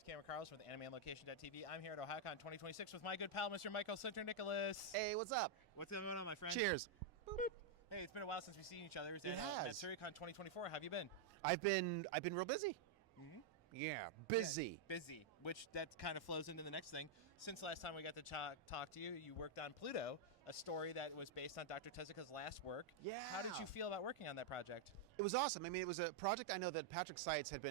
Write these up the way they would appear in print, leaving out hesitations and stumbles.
name's Cameron Carlson with AnimeOnLocation.tv. I'm here at Ohayocon 2026 with my good pal, Mr. Michael Sinterniklaas. Hey, what's up? What's going on, my friend? Cheers. Boop. Hey, it's been a while since we've seen each other. It has. At Ohayocon 2024. How have you been? I've been real busy. Mm-hmm. Yeah, busy. Yeah, busy, which that kind of flows into the next thing. Since last time we got to talk to you, you worked on Pluto, a story that was based on Dr. Tezuka's last work. Yeah. How did you feel about working on that project? It was awesome. I mean, it was a project I know that Patrick Seitz had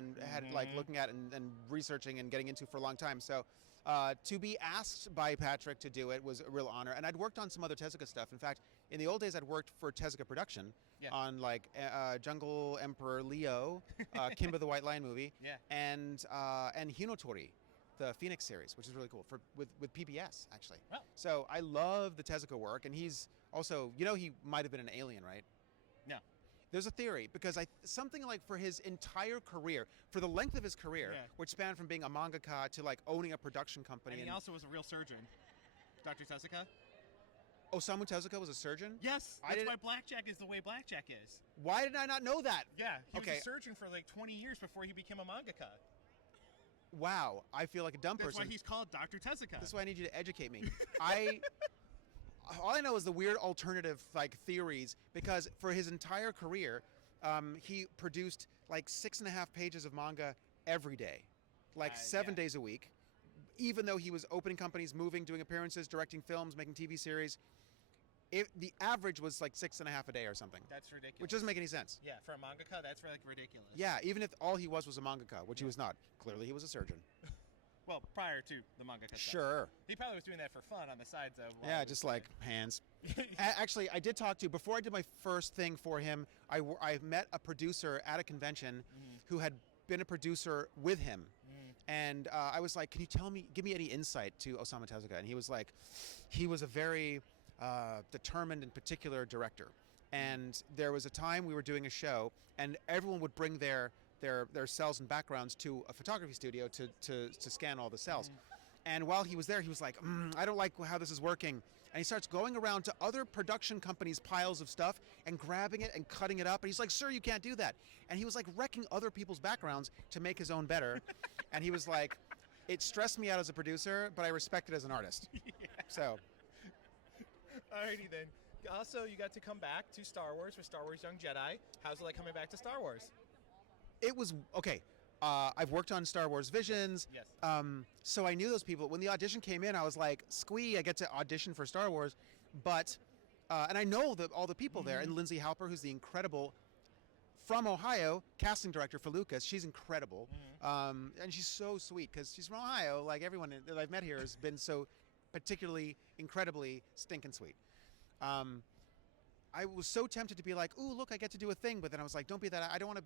like looking at and researching and getting into for a long time. So to be asked by Patrick to do it was a real honor. And I'd worked on some other Tezuka stuff. In fact, in the old days, I'd worked for Tezuka Production on like Jungle Emperor Leo, Kimba the White Lion movie, and Hinotori, the Phoenix series, which is really cool with PBS actually. Oh. So I love the Tezuka work, and he's also, he might have been an alien, right? No. There's a theory, because something like for his entire career, for the length of his career, which spanned from being a mangaka to like owning a production company. And he also was a real surgeon, Dr. Tezuka. Osamu Tezuka was a surgeon? Yes, that's why Blackjack is the way Blackjack is. Why did I not know that? Yeah, he was a surgeon for like 20 years before he became a mangaka. Wow, I feel like a dumb person. That's why he's called Dr. Tezuka. That's why I need you to educate me. All I know is the weird alternative like theories, because for his entire career, he produced like 6.5 pages of manga every day, like 7 days a week. Even though he was opening companies, moving, doing appearances, directing films, making TV series, the average was like 6.5 a day or something. That's ridiculous. Which doesn't make any sense. Yeah, for a mangaka, that's like ridiculous. Yeah, even if all he was a mangaka, which he was not. Clearly, he was a surgeon. Well, prior to the mangaka Sure. stuff. He probably was doing that for fun on the sides, though. Yeah, just like hands. Actually, I did talk to, before I did my first thing for him, I met a producer at a convention who had been a producer with him. And I was like, can you give me any insight to Osamu Tezuka? And he was like, he was a very determined and particular director. And there was a time we were doing a show, and everyone would bring their cells and backgrounds to a photography studio to scan all the cells. And while he was there, he was like, I don't like how this is working. And he starts going around to other production companies' piles of stuff and grabbing it and cutting it up. And he's like, sir, you can't do that. And he was like wrecking other people's backgrounds to make his own better. And he was like, it stressed me out as a producer, but I respect it as an artist. So. Alrighty then. Also, you got to come back to Star Wars for Star Wars Young Jedi. How's it like coming back to Star Wars? It was, okay. I've worked on Star Wars Visions. Yes. So I knew those people. When the audition came in, I was like, squee, I get to audition for Star Wars. But, and I know all the people there. And Lindsay Halper, who's the incredible, from Ohio, casting director for Lucas. She's incredible. And she's so sweet, because she's from Ohio. Like everyone that I've met here has been so particularly, incredibly stinking sweet. I was so tempted to be like, ooh, look, I get to do a thing. But then I was like, don't be that. I don't want to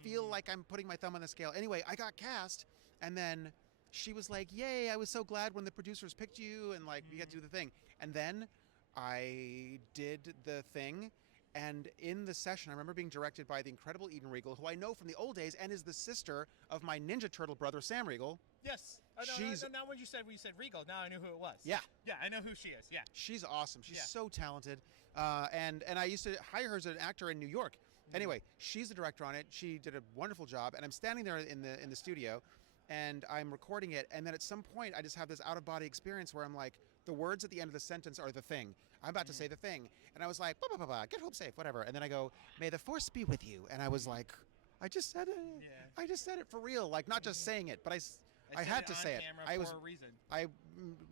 feel like I'm putting my thumb on the scale. Anyway, I got cast. And then she was like, yay, I was so glad when the producers picked you. And like, you got to do the thing. And then I did the thing. And in the session, I remember being directed by the incredible Eden Regal, who I know from the old days and is the sister of my Ninja Turtle brother, Sam Regal. Yes. Now when you said Regal, now I knew who it was. Yeah. Yeah, I know who she is. Yeah. She's awesome. She's so talented. And I used to hire her as an actor in New York. Anyway, she's the director on it. She did a wonderful job. And I'm standing there in the studio, and I'm recording it. And then at some point, I just have this out-of-body experience where I'm like, the words at the end of the sentence are the thing. I'm about to say the thing. And I was like, get home safe, whatever. And then I go, may the force be with you. And I was like, I just said it. Yeah. I just said it for real. Like, not just saying it, but I had to say it. For a reason. I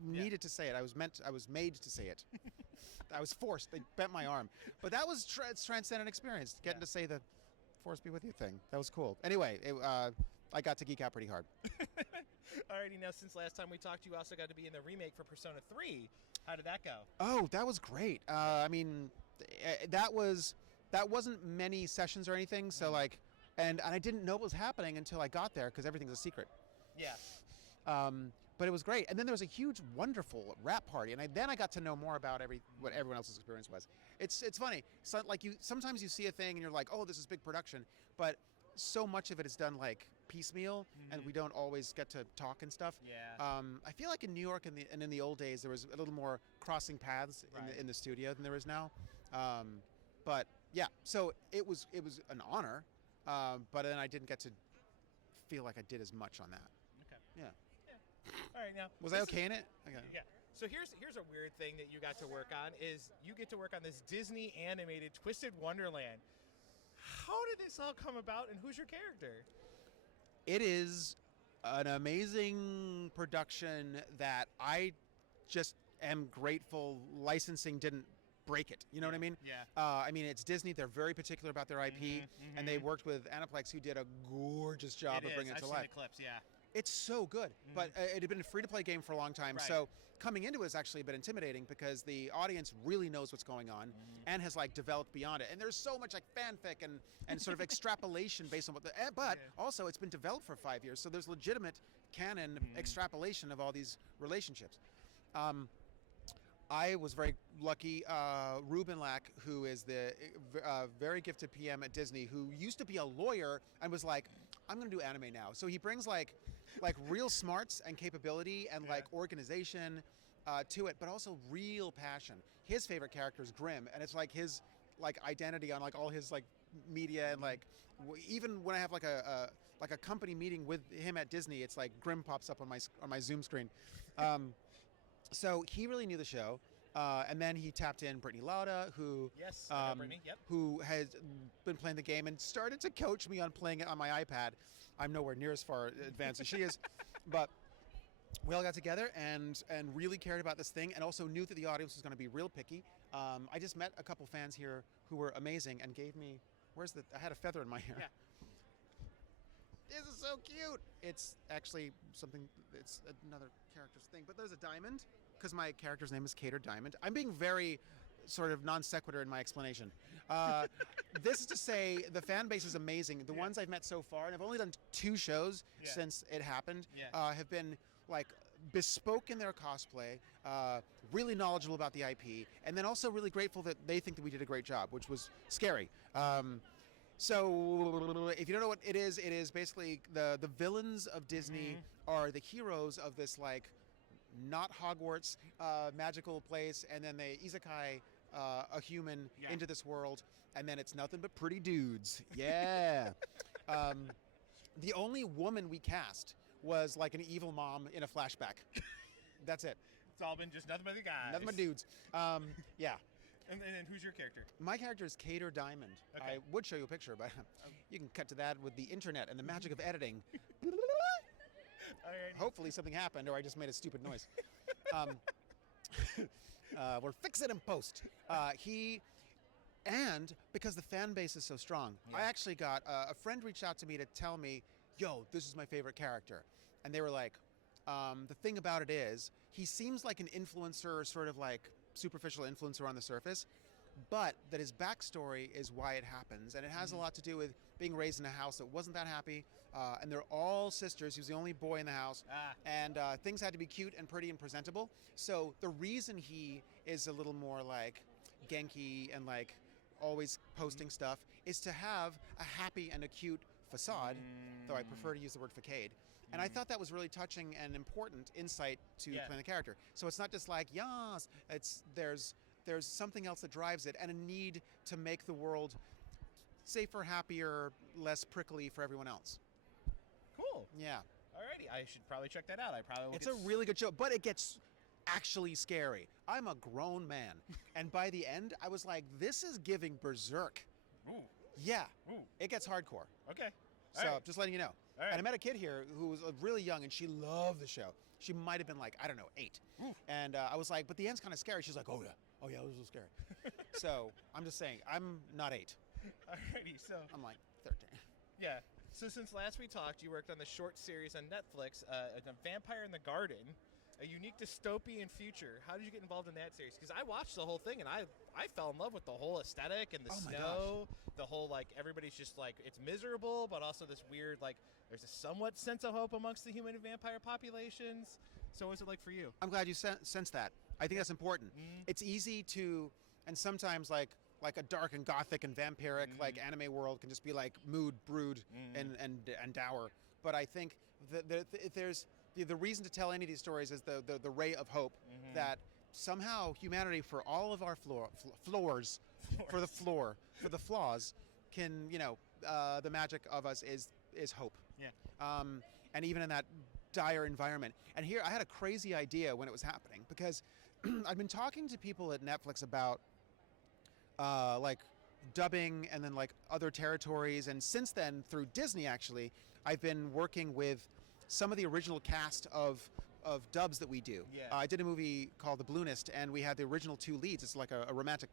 needed to say it. I was made to say it. I was forced. They bent my arm. But that was transcendent experience, getting to say the force be with you thing. That was cool. Anyway, I got to geek out pretty hard. Alrighty, now since last time we talked, you also got to be in the remake for Persona 3. How did that go? Oh, that was great. I mean, that wasn't many sessions or anything. So like, and I didn't know what was happening until I got there, because everything's a secret. Yeah. But it was great. And then there was a huge, wonderful rap party. And then I got to know more about what everyone else's experience was. It's funny. So, like sometimes you see a thing and you're like, oh, this is big production. But so much of it is done like piecemeal, and we don't always get to talk and stuff. Yeah. I feel like in New York and in the old days, there was a little more crossing paths in the studio than there is now. But yeah, so it was an honor. But then I didn't get to feel like I did as much on that. Yeah. All right, now Was I okay in it? Okay. Yeah. So here's a weird thing that you got to work on is you get to work on this Disney animated Twisted Wonderland. How did this all come about, and who's your character? It is an amazing production that I just am grateful licensing didn't break it. You know what I mean? Yeah. I mean, it's Disney. They're very particular about their IP, and they worked with Aniplex, who did a gorgeous job of bringing it to life. I've seen the clips, yeah. It's so good, but it had been a free-to-play game for a long time, Right. so coming into it is actually a bit intimidating because the audience really knows what's going on and has like developed beyond it. And there's so much like fanfic and sort of extrapolation based on what the but also it's been developed for 5 years, so there's legitimate canon extrapolation of all these relationships. I was very lucky. Ruben Lack, who is the very gifted PM at Disney, who used to be a lawyer and was like, I'm going to do anime now. So he brings like real smarts and capability and like organization to it, but also real passion. His favorite character is Grimm, and it's like his like identity on like all his like media and like even when I have like a company meeting with him at Disney, it's like Grimm pops up on my Zoom screen. So he really knew the show, and then he tapped in Brittany Lauda, who Brittany, yep. who has been playing the game and started to coach me on playing it on my iPad. I'm nowhere near as far advanced as she is, but we all got together and really cared about this thing, and also knew that the audience was going to be real picky. I just met a couple fans here who were amazing and gave me I had a feather in my hair. Yeah. This is so cute. It's actually it's another character's thing, but there's a diamond because my character's name is Cater Diamond. I'm being very sort of non sequitur in my explanation. This is to say the fan base is amazing. The ones I've met so far, and I've only done 2 shows since it happened, have been like bespoke in their cosplay, really knowledgeable about the IP, and then also really grateful that they think that we did a great job, which was scary. So if you don't know what it is basically the villains of Disney are the heroes of this like not Hogwarts magical place, and then they isekai a human into this world, and then it's nothing but pretty dudes. Yeah. The only woman we cast was like an evil mom in a flashback. That's it. It's all been just nothing but the guys. Nothing but dudes. Yeah. And who's your character? My character is Cater Diamond. Okay. I would show you a picture, but you can cut to that with the internet and the magic of editing. Hopefully something happened, or I just made a stupid noise. We'll fix it in post. And because the fan base is so strong, I actually got a friend reached out to me to tell me, yo, this is my favorite character. And they were like, the thing about it is, he seems like an influencer, sort of like superficial influencer on the surface, but that his backstory is why it happens. And it has a lot to do with being raised in a house that wasn't that happy. And they're all sisters. He was the only boy in the house. And things had to be cute and pretty and presentable. So the reason he is a little more like Genki and like always posting stuff is to have a happy and a cute facade, though I prefer to use the word facade. And I thought that was really touching and important insight to playing the character. So it's not just like, yas, there's something else that drives it, and a need to make the world safer, happier, less prickly for everyone else. Cool. Yeah. Alrighty, I should probably check that out. I probably will. It's a really good show, but it gets actually scary. I'm a grown man, and by the end, I was like, this is giving berserk. Ooh. Yeah. Ooh. It gets hardcore. Okay. So just letting you know. All right. And I met a kid here who was really young, and she loved the show. She might have been like, I don't know, 8. Ooh. And I was like, but the end's kind of scary. She's like, oh yeah, it was so scary. So I'm just saying, I'm not 8. Alrighty, so I'm like 13. Yeah. So since last we talked, you worked on the short series on Netflix, A Vampire in the Garden, a unique dystopian future. How did you get involved in that series? Because I watched the whole thing, and I fell in love with the whole aesthetic and the snow, the whole like everybody's just like it's miserable, but also this weird like there's a somewhat sense of hope amongst the human and vampire populations. So what was it like for you? I'm glad you sensed that. I think that's important. It's easy to, and sometimes like a dark and gothic and vampiric like anime world can just be like mood, brood, and dour. But I think there's the reason to tell any of these stories is the ray of hope that somehow humanity, for all of our flaws, can, the magic of us is hope. Yeah. And even in that dire environment. And here I had a crazy idea when it was happening, because I've been talking to people at Netflix about like dubbing and then like other territories, and since then through Disney actually I've been working with some of the original cast of dubs that we do. Yeah. I did a movie called The Balloonist, and we had the original two leads. It's like a romantic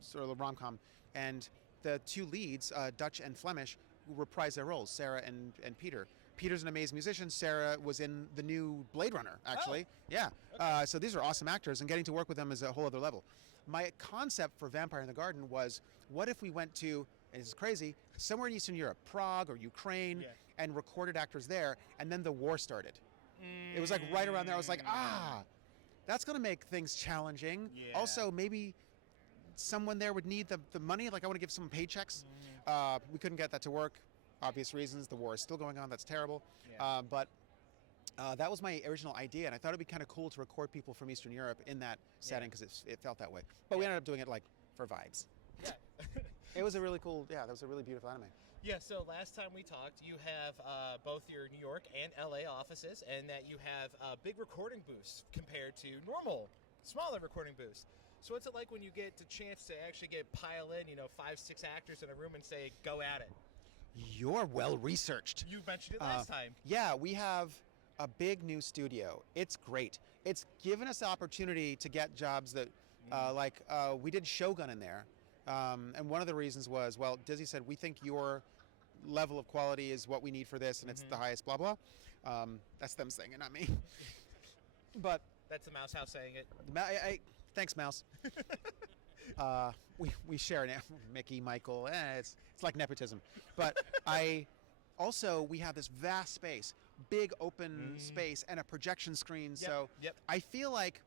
sort of rom-com, and the two leads, Dutch and Flemish, reprise their roles, Sarah and Peter. Peter's an amazing musician. Sarah was in the new Blade Runner, actually. Oh. Yeah. Okay. So these are awesome actors, and getting to work with them is a whole other level. My concept for Vampire in the Garden was, what if we went to, and this is crazy, somewhere in Eastern Europe, Prague or Ukraine, and recorded actors there, and then the war started. It was like right around there. I was like, that's going to make things challenging. Yeah. Also, maybe someone there would need the money. Like, I want to give someone paychecks. We couldn't get that to work. Obvious reasons. The war is still going on. That's terrible. Yeah. But that was my original idea, and I thought it'd be kind of cool to record people from Eastern Europe in that setting, because it felt that way. But we ended up doing it like for vibes. Yeah. It was a really cool. Yeah, that was a really beautiful anime. Yeah, so last time we talked, you have both your New York and LA offices, and that you have big recording booths compared to normal, smaller recording booths. So what's it like when you get the chance to actually pile in, 5, 6 actors in a room and say, go at it? You're well researched. You mentioned it last time. Yeah, we have a big new studio. It's great. It's given us the opportunity to get jobs that, we did Shogun in there. And one of the reasons was, well, Disney said, we think your level of quality is what we need for this, and it's the highest, blah, blah. That's them saying it, not me. But that's the Mouse House saying it. Thanks, Mouse. We share it. Mickey, Michael, it's like nepotism. But we have this vast space, big open space, and a projection screen. Yep. So I feel like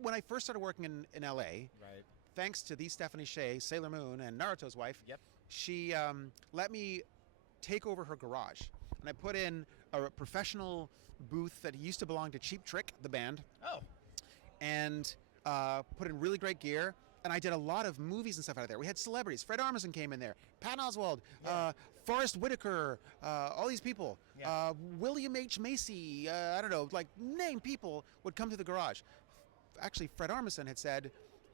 when I first started working in LA, right. Thanks to the Stephanie Shea, Sailor Moon, and Naruto's wife, she let me take over her garage. And I put in a professional booth that used to belong to Cheap Trick, the band. Oh. And put in really great gear. And I did a lot of movies and stuff out of there. We had celebrities. Fred Armisen came in there. Patton Oswalt, Forrest Whitaker, all these people. Yeah. William H. Macy, I don't know, like name people would come to the garage. Actually, Fred Armisen had said,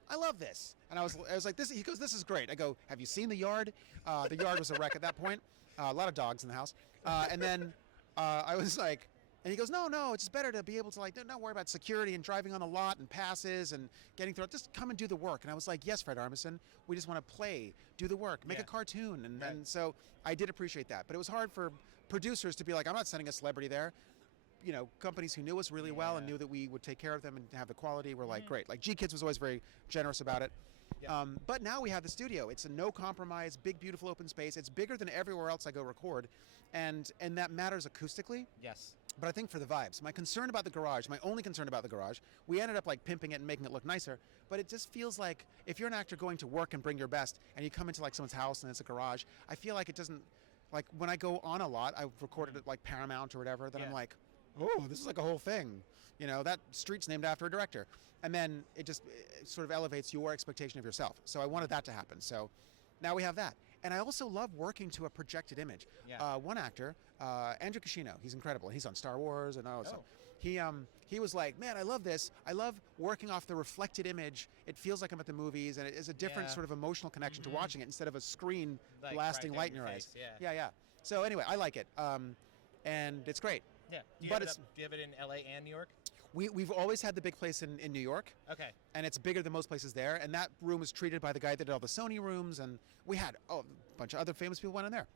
I love this. And I was like, this. He goes, this is great. I go, have you seen the yard? The yard was a wreck at that point. A lot of dogs in the house. And then I was like, and he goes, no, it's just better to be able to not worry about security and driving on the lot and passes and getting through it. Just come and do the work. And I was like, yes, Fred Armisen, we just want to play, do the work, make a cartoon. And so I did appreciate that. But it was hard for producers to be like, I'm not sending a celebrity there. Companies who knew us really well and knew that we would take care of them and have the quality were like, great. Like G-Kids was always very generous about it. Yeah. But now we have the studio. It's a no compromise, big, beautiful open space. It's bigger than everywhere else I go record. And that matters acoustically. Yes. But I think for the vibes, my only concern about the garage, we ended up like pimping it and making it look nicer. But it just feels like if you're an actor going to work and bring your best and you come into like someone's house and it's a garage, I feel like it doesn't, like when I go on a lot, I've recorded at like Paramount or whatever, then I'm like, oh, this is like a whole thing. That street's named after a director. And then it sort of elevates your expectation of yourself. So I wanted that to happen. So now we have that. And I also love working to a projected image. Yeah. One actor, Andrew Kishino, he's incredible. He's on Star Wars and all that stuff. He was like, man, I love this. I love working off the reflected image. It feels like I'm at the movies, and it is a different sort of emotional connection to watching it instead of a screen blasting light in your eyes. Yeah. So anyway, I like it. And it's great. Yeah. Do you have it in LA and New York? We've always had the big place in New York. Okay. And it's bigger than most places there. And that room was treated by the guy that did all the Sony rooms. And we had a bunch of other famous people went in there.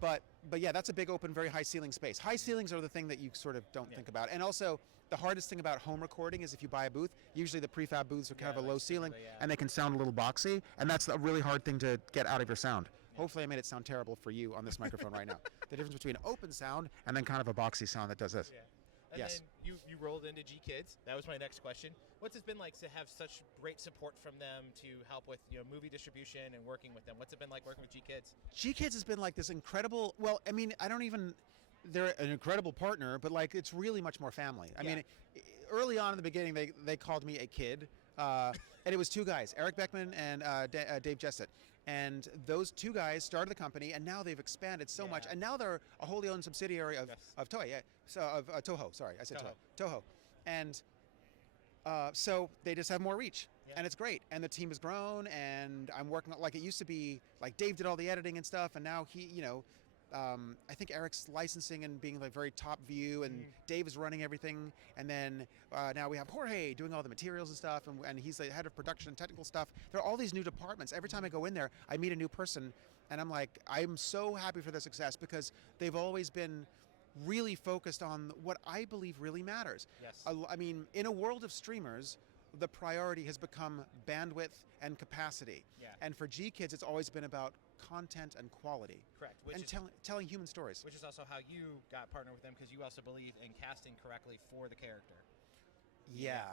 But yeah, that's a big open, very high ceiling space. High ceilings are the thing that you sort of don't think about. And also, the hardest thing about home recording is if you buy a booth, usually the prefab booths are kind of a low ceiling and they can sound a little boxy. And that's a really hard thing to get out of your sound. Hopefully I made it sound terrible for you on this microphone right now. The difference between open sound and then kind of a boxy sound that does this. Yeah. And then you rolled into G-Kids. That was my next question. What's it been like to have such great support from them to help with movie distribution and working with them? What's it been like working with G-Kids? G-Kids has been like this incredible, well, I mean, they're an incredible partner, but like it's really much more family. I mean, early on in the beginning, they called me a kid. And it was two guys, Eric Beckman and Dave Jesset. And those two guys started the company, and now they've expanded so much. And now they're a wholly owned subsidiary of Toei. Yeah, so of Toho. Sorry, I said Toho. And so they just have more reach, and it's great. And the team has grown, and I'm working like it used to be. Like Dave did all the editing and stuff, and now he, I think Eric's licensing and being like very top view, and Dave is running everything. And then now we have Jorge doing all the materials and stuff, and he's the head of production and technical stuff. There are all these new departments. Every time I go in there, I meet a new person, and I'm like, I'm so happy for their success because they've always been really focused on what I believe really matters. Yes. I mean, in a world of streamers, the priority has become bandwidth and capacity. Yeah. And for G Kids, it's always been about content and quality. Correct. And telling human stories. Which is also how you got partnered with them, because you also believe in casting correctly for the character. Yeah.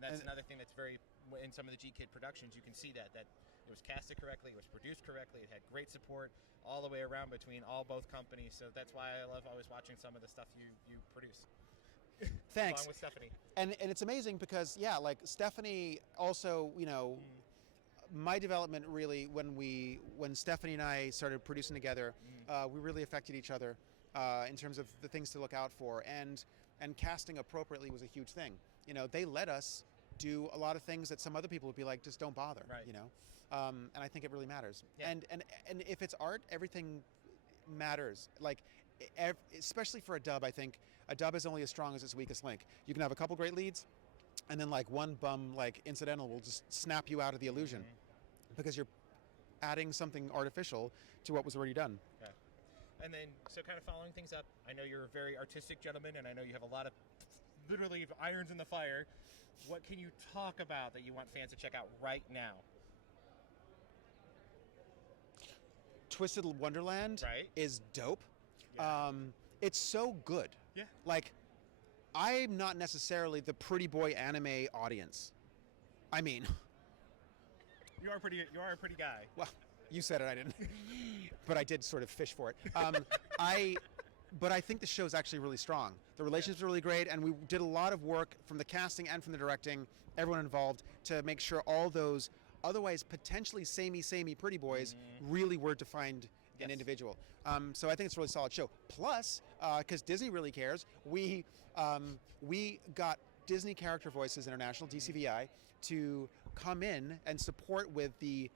That's another thing that's very, in some of the G Kid productions, you can see that it was casted correctly, it was produced correctly, it had great support all the way around between both companies. So that's why I love always watching some of the stuff you produce. Thanks. Along with Stephanie. And it's amazing because, like Stephanie also, my development really, when Stephanie and I started producing together, we really affected each other in terms of the things to look out for. And casting appropriately was a huge thing. They let us do a lot of things that some other people would be like, just don't bother, right. And I think it really matters. Yeah. And if it's art, everything matters. Like, especially for a dub, I think a dub is only as strong as its weakest link. You can have a couple great leads, and then like one bum like incidental will just snap you out of the illusion because you're adding something artificial to what was already done. Okay. And then, so kind of following things up, I know you're a very artistic gentleman, and I know you have a lot of literally irons in the fire. What can you talk about that you want fans to check out right now? Twisted Wonderland is dope. Yeah. It's so good. Yeah. Like, I'm not necessarily the pretty boy anime audience. I mean, you are a pretty guy. Well, you said it, I didn't. But I did sort of fish for it. But I think the show's actually really strong. The relationship's really great, and we did a lot of work from the casting and from the directing, everyone involved, to make sure all those otherwise potentially samey pretty boys really were defined an individual. So I think it's a really solid show. Plus, because Disney really cares, we got Disney Character Voices International, DCVI, to come in and support with the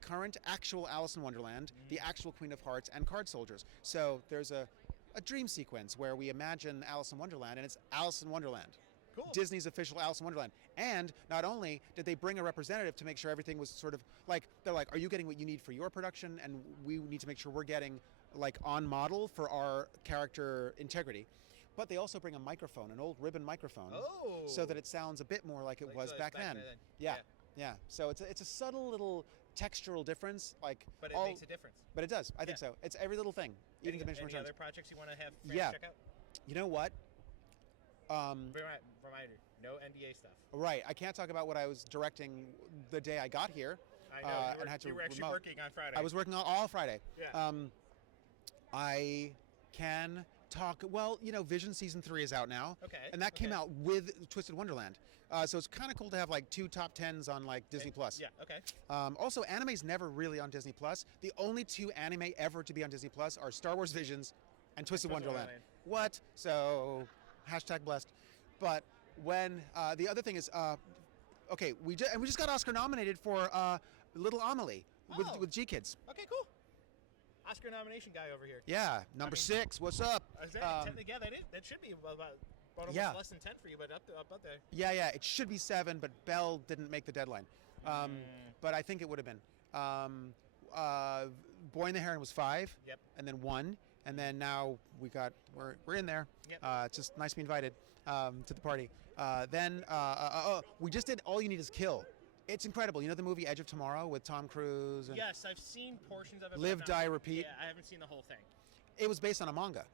current actual Alice in Wonderland, the actual Queen of Hearts, and Card Soldiers. So there's a dream sequence where we imagine Alice in Wonderland, and it's Alice in Wonderland. Cool. Disney's official Alice in Wonderland. And not only did they bring a representative to make sure everything was sort of like, they're like, are you getting what you need for your production? And we need to make sure we're getting like on model for our character integrity. But they also bring a microphone, an old ribbon microphone, so that it sounds a bit more like it was back then. Yeah. So it's a subtle little textural difference, like. But it makes a difference. But it does. I think so. It's every little thing. Any other projects you want to have friends check out? You know what? Reminder: no NDA stuff. Right. I can't talk about what I was directing the day I got here. I know. You were actually working on Friday. I was working on all Friday. Yeah. I can talk. Well, Vision Season 3 is out now. Okay. And that came out with Twisted Wonderland. So it's kind of cool to have like 2 top 10s on like Disney Plus. Yeah. Okay. Also, anime's never really on Disney Plus. The only 2 anime ever to be on Disney Plus are Star Wars Visions and Twisted Wonderland. What? So #blessed. But when the other thing is, we just got Oscar nominated for Little Amelie with G Kids. Okay, cool. Oscar nomination guy over here. Yeah, number 6. What's up? That should be about almost less than 10 for you, but up there. Yeah. It should be 7, but Belle didn't make the deadline. But I think it would have been. Boy in the Heron was 5. Yep. And then 1. And then now we're in there. Yep. It's just nice to be invited to the party. Then we just did All You Need Is Kill. It's incredible. You know the movie Edge of Tomorrow with Tom Cruise? And yes, I've seen portions of it. Live, Die, Repeat. Yeah, I haven't seen the whole thing. It was based on a manga.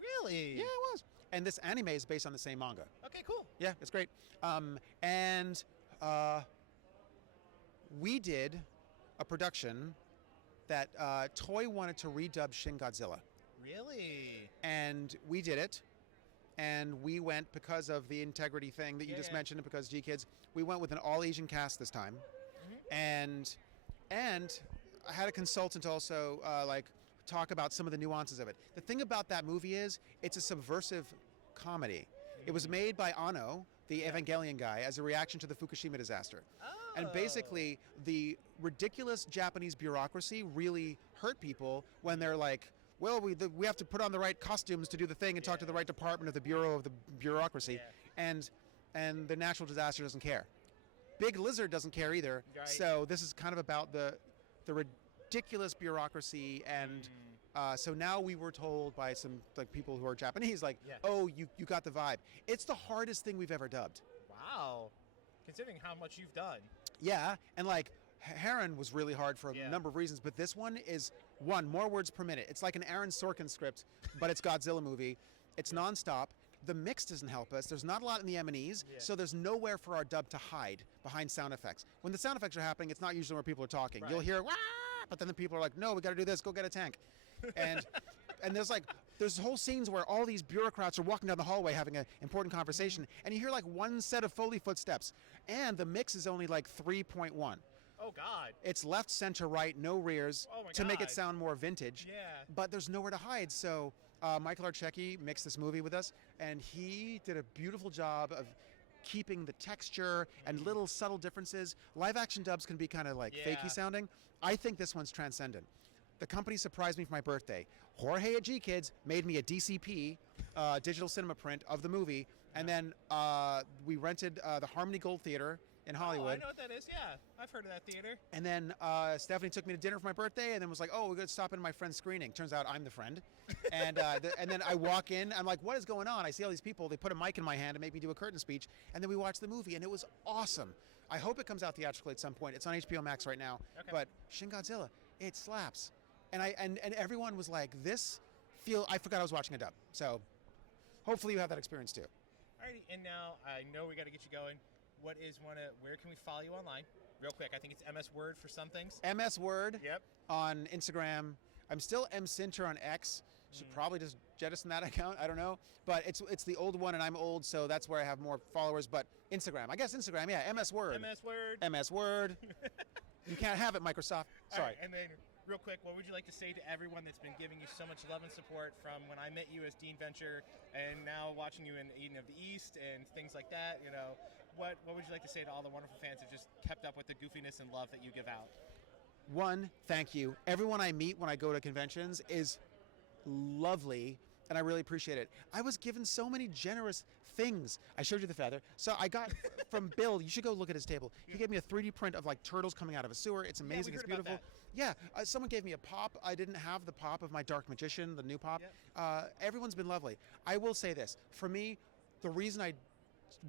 Really? Yeah, it was. And this anime is based on the same manga. Okay, cool. Yeah, it's great. And we did a production that Toei wanted to redub Shin Godzilla. Really? And we did it. and we went because of the integrity thing that you just mentioned, and because G-Kids, we went with an all-Asian cast this time, and I had a consultant also talk about some of the nuances of it. The thing about that movie is it's a subversive comedy. It was made by Anno, the Evangelion guy, as a reaction to the Fukushima disaster. And basically, the ridiculous Japanese bureaucracy really hurt people when they're like, well, we have to put on the right costumes to do the thing and talk to the right department of the Bureau of the Bureaucracy, and the natural disaster doesn't care. Big Lizard doesn't care either. Right. So this is kind of about the ridiculous bureaucracy, and so now we were told by some people who are Japanese, oh, you got the vibe. It's the hardest thing we've ever dubbed. Wow, considering how much you've done. Yeah, and Heron was really hard for a number of reasons, but this one is more words per minute. It's like an Aaron Sorkin script, but it's Godzilla movie. It's nonstop. The mix doesn't help us. There's not a lot in the M&Es, so there's nowhere for our dub to hide behind sound effects. When the sound effects are happening, it's not usually where people are talking. Right. You'll hear, wah! But then the people are like, no, we got to do this. Go get a tank. And there's whole scenes where all these bureaucrats are walking down the hallway having an important conversation, and you hear one set of Foley footsteps, and the mix is only 3.1. Oh, God. It's left, center, right, no rears to make it sound more vintage. Yeah. But there's nowhere to hide. So Michael Archecki mixed this movie with us, and he did a beautiful job of keeping the texture and little subtle differences. Live action dubs can be kind of fakey sounding. I think this one's transcendent. The company surprised me for my birthday. Jorge at G-Kids made me a DCP, digital cinema print of the movie, and then we rented the Harmony Gold Theater in Hollywood. Oh, I know what that is, yeah. I've heard of that theater. And then Stephanie took me to dinner for my birthday, and then was like, oh, we're going to stop in my friend's screening. Turns out I'm the friend. And and then I walk in, I'm like, what is going on? I see all these people. They put a mic in my hand and make me do a curtain speech, and then we watch the movie, and it was awesome. I hope it comes out theatrically at some point. It's on HBO Max right now. Okay. But Shin Godzilla, it slaps. And everyone was like, I forgot I was watching a dub. So hopefully you have that experience too. Alrighty, and now I know we got to get you going. Where can we follow you online? Real quick, I think it's MS Word for some things. MS Word. Yep. On Instagram. I'm still MCinter on X. Should probably just jettison that account. I don't know. But it's the old one, and I'm old, so that's where I have more followers. But Instagram. I guess Instagram, yeah. MS Word. MS Word. MS Word. You can't have it, Microsoft. Sorry. Right, and then, real quick, what would you like to say to everyone that's been giving you so much love and support from when I met you as Dean Venture and now watching you in Eden of the East and things like that? What would you like to say to all the wonderful fans that just kept up with the goofiness and love that you give out? One, thank you. Everyone I meet when I go to conventions is lovely, and I really appreciate it. I was given so many generous things. I showed you the feather. So I got from Bill, you should go look at his table. He gave me a 3D print of turtles coming out of a sewer. It's amazing. It's beautiful. Yeah, someone gave me a pop. I didn't have the pop of my Dark Magician, the new pop. Yep. Everyone's been lovely. I will say this. For me, the reason I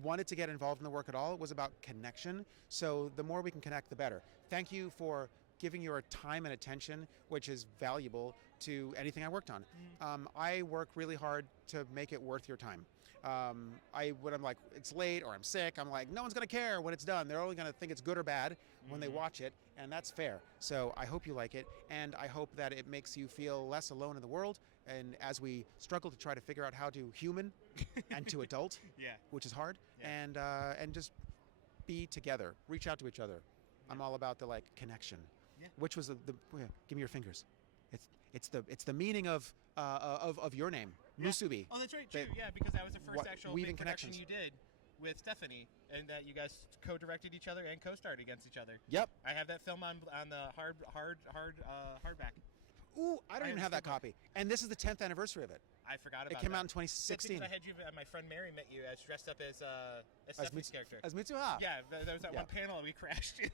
wanted to get involved in the work at all was about connection. So the more we can connect, the better. Thank you for giving your time and attention, which is valuable to anything I worked on. I work really hard to make it worth your time. When I'm like, it's late or I'm sick, I'm like, no one's gonna care when it's done. They're only gonna think it's good or bad when they watch it, and that's fair. So I hope you like it, and I hope that it makes you feel less alone in the world. And as we struggle to try to figure out how to human and to adult, which is hard, and just be together, reach out to each other. I'm all about the connection. Which was give me your fingers. It's the meaning of your name, Musubi. Oh, that's right, true. Because that was the first actual big production you did with Stephanie, and that you guys co-directed each other and co-starred against each other. Yep. I have that film on the hardback. Ooh, I don't even have that copy. And this is the 10th anniversary of it. I forgot about it. It came out in 2016. I had you, my friend Mary met you as dressed up as Stephanie's character. As Mitsuha. Yeah, there was that one panel we crashed in.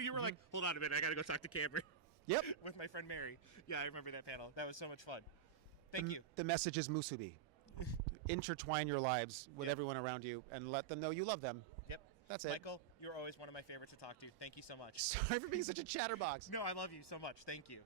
You were like, hold on a minute, I got to go talk to Cameron. Yep. With my friend Mary. Yeah, I remember that panel. That was so much fun. Thank you. The message is Musubi. Intertwine your lives with everyone around you and let them know you love them. Yep. That's it. Michael, you're always one of my favorites to talk to. Thank you so much. Sorry for being such a chatterbox. No, I love you so much. Thank you.